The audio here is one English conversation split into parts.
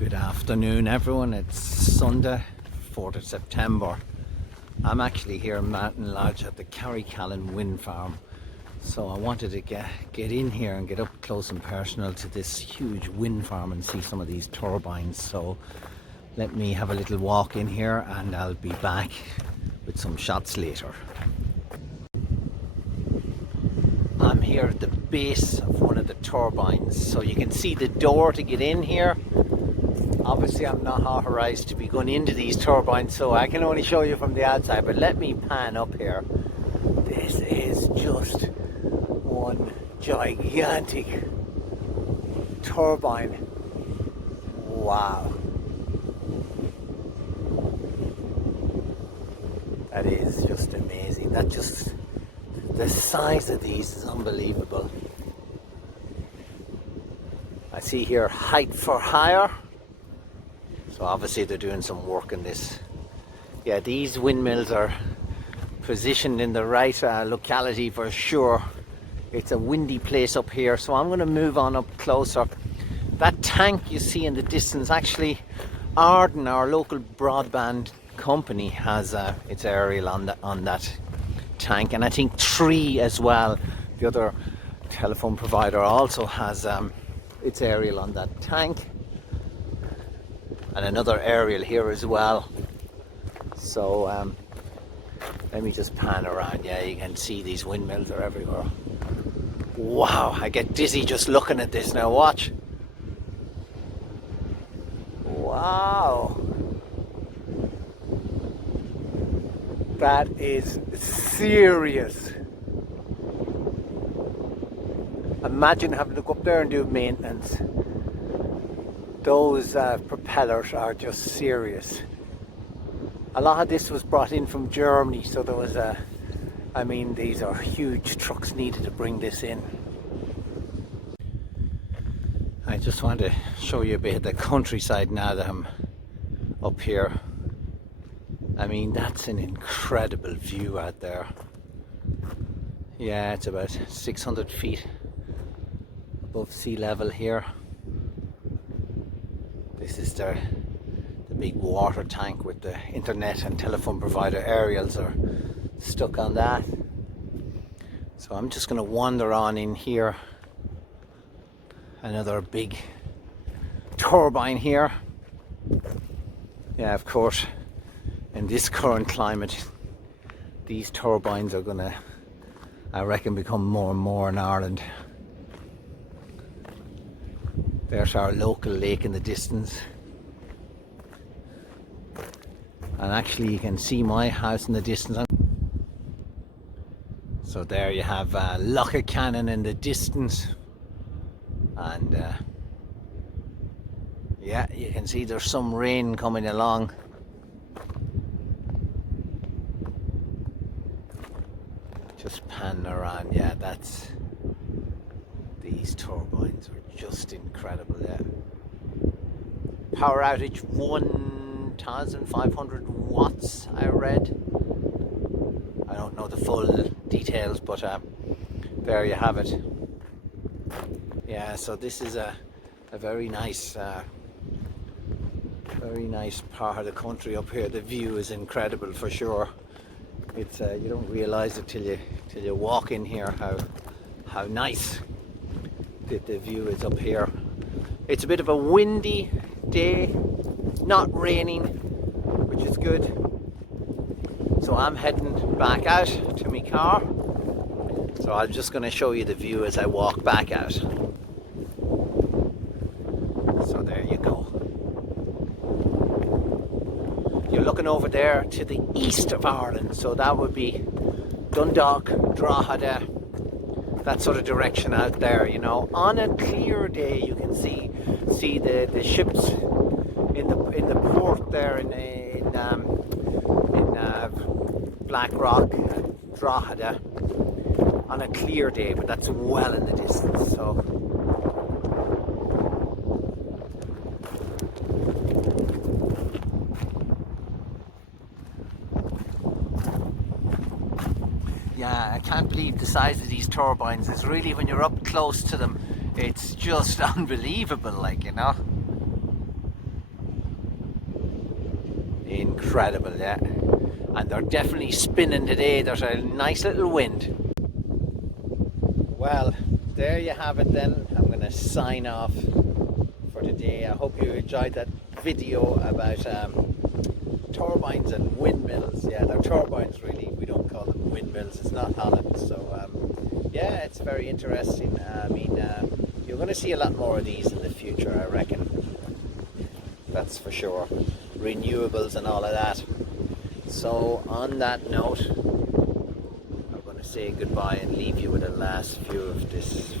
Good afternoon everyone, it's Sunday 4th of September. I'm actually here in Mountain Lodge at the Carrickallen wind farm. So I wanted to get in here and get up close and personal to this huge wind farm and see some of these turbines. So let me have a little walk in here and I'll be back with some shots later. I'm here at the base of one of the turbines, so you can see the door to get in here. Obviously I'm not authorized to be going into these turbines, so I can only show you from the outside, but let me pan up here. This is just one gigantic turbine. Wow. That is just amazing. The size of these is unbelievable. I see here height for hire. So obviously they're doing some work in this. Yeah, these windmills are positioned in the right locality for sure. It's a windy place up here, so I'm going to move on up closer. That tank you see in the distance, actually Arden, our local broadband company, has its aerial on that tank, and I think Tree as well, the other telephone provider, also has its aerial on that tank, and another aerial here as well. So let me just pan around. Yeah, you can see these windmills are everywhere. Wow, I get dizzy just looking at this now. Watch. Wow, that is serious. Imagine having to go up there and do maintenance. Those propellers are just serious. A lot of this was brought in from Germany, so there was I mean, these are huge trucks needed to bring this in. I just want to show you a bit of the countryside now that I'm up here. I mean, that's an incredible view out there. Yeah, it's about 600 feet above sea level here. This is the big water tank with the internet and telephone provider aerials are stuck on that. So I'm just going to wander on in here. Another big turbine here. Yeah, of course, in this current climate, these turbines are gonna, I reckon, become more and more in Ireland. There's our local lake in the distance. And actually you can see my house in the distance. So there you have Carrickallen in the distance. And yeah, you can see there's some rain coming along. Just panning around. Yeah, these turbines are just incredible. Yeah, power outage 1,500 watts, I read. I don't know the full details, but there you have it. Yeah, so this is a very nice part of the country up here. The view is incredible for sure. It's you don't realize it till you walk in here how nice the view is up here. It's a bit of a windy day, not raining, which is good. So I'm heading back out to my car. So I'm just going to show you the view as I walk back out. So there you go. You're looking over there to the east of Ireland, so that would be Dundalk, Drogheda, that sort of direction out there, you know. On a clear day you can see the ships in the port there in Blackrock, Drogheda, on a clear day, but that's well in the distance. So yeah, I can't believe the size of these turbines. It's really, when you're up close to them, it's just unbelievable, like, you know. Incredible, yeah. And they're definitely spinning today. There's a nice little wind. Well, there you have it then. I'm going to sign off for today. I hope you enjoyed that video about turbines and windmills. Yeah, they're turbines really. We don't call them windmills. It's not Holland. So yeah, it's very interesting. I mean, you're going to see a lot more of these in the future, I reckon. That's for sure. Renewables and all of that. So on that note, I'm going to say goodbye and leave you with a last view of this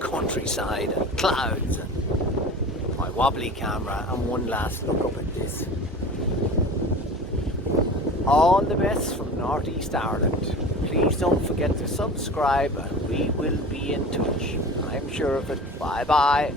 countryside and clouds and my wobbly camera, and one last look up at this. All the best from Northeast Ireland. Please don't forget to subscribe and we will be in touch. I'm sure of it. Bye bye.